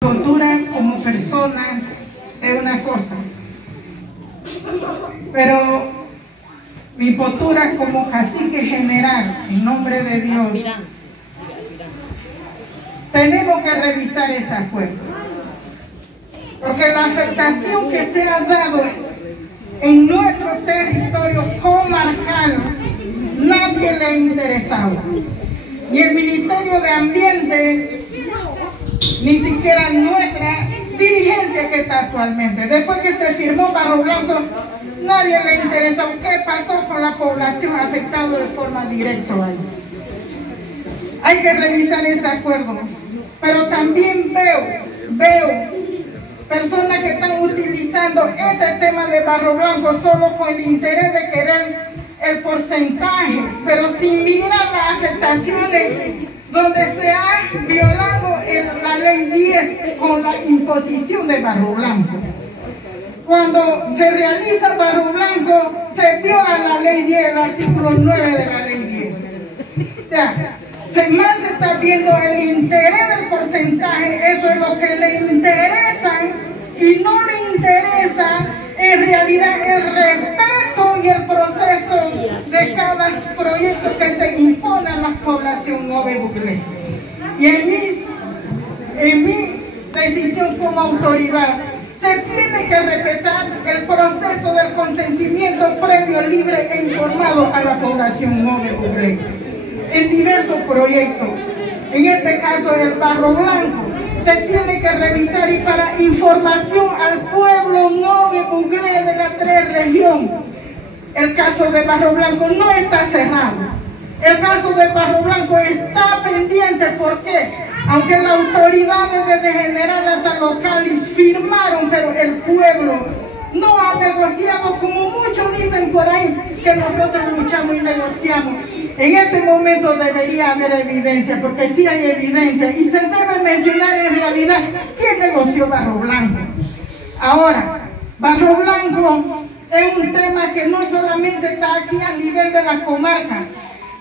Postura como persona es una cosa, pero mi postura como cacique general, en nombre de Dios, tenemos que revisar ese acuerdo, porque la afectación que se ha dado en nuestro territorio comarcal, nadie le ha interesado, ni el Ministerio de Ambiente, ni siquiera nuestra dirigencia que está actualmente. Después que se firmó Barro Blanco, nadie le interesa qué pasó con la población afectada de forma directa ahí. Hay que revisar ese acuerdo, pero también veo personas que están utilizando este tema de Barro Blanco solo con el interés de querer el porcentaje, pero sin mirar las afectaciones donde se ha violado la ley 10 con la imposición de Barro Blanco. Cuando se realiza Barro Blanco, se viola la ley 10, el artículo 9 de la ley 10. O sea, más se está viendo el interés del porcentaje, eso es lo que le interesa, y no le interesa en realidad el respeto y el proceso de cada proyecto que se impone a la población Nove-Buglé. Y en mi decisión como autoridad, se tiene que respetar el proceso del consentimiento previo, libre e informado a la población Nove-Buglé en diversos proyectos. En este caso, el Barro Blanco se tiene que revisar, y para información al pueblo Nove-Buglé de la 3 región, el caso de Barro Blanco no está cerrado. El caso de Barro Blanco está pendiente. ¿Por qué? Aunque las autoridades desde general hasta locales firmaron, pero el pueblo no ha negociado, como muchos dicen por ahí que nosotros luchamos y negociamos. En este momento debería haber evidencia, porque sí hay evidencia, y se debe mencionar en realidad quién negoció Barro Blanco. Ahora, Barro Blanco es un tema que no solamente está aquí a nivel de la comarca.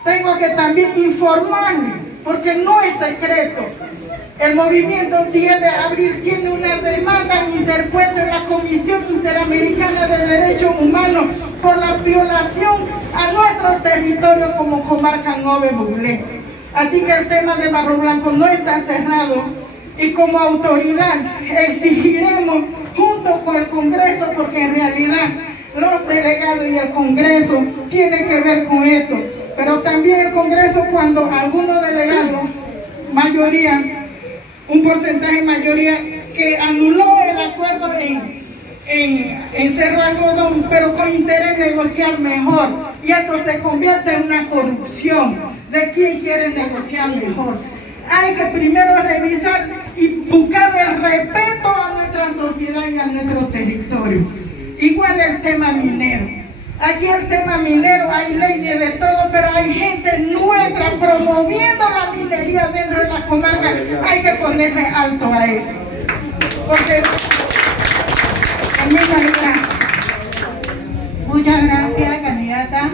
Tengo que también informarme, porque no es secreto. El movimiento 10 de abril tiene una demanda interpuesta en la Comisión Interamericana de Derechos Humanos por la violación a nuestro territorio como comarca Nove-Buglé. Así que el tema de Barro Blanco no está cerrado, y como autoridad exigiremos junto con el Congreso, porque en realidad los delegados y el Congreso tienen que ver con esto. Pero también el Congreso, cuando algunos delegados, mayoría, un porcentaje mayoría, que anuló el acuerdo en Cerro Algodón, pero con interés negociar mejor, y esto se convierte en una corrupción de quién quiere negociar mejor. Hay que primero revisar y buscar el respeto a nuestra sociedad y a nuestro territorio. Igual el tema minero. Aquí el tema minero, hay leyes de todo, pero hay gente nuestra promoviendo la minería dentro de la comarca. Hay que ponerle alto a eso. Porque, muchas gracias, candidata.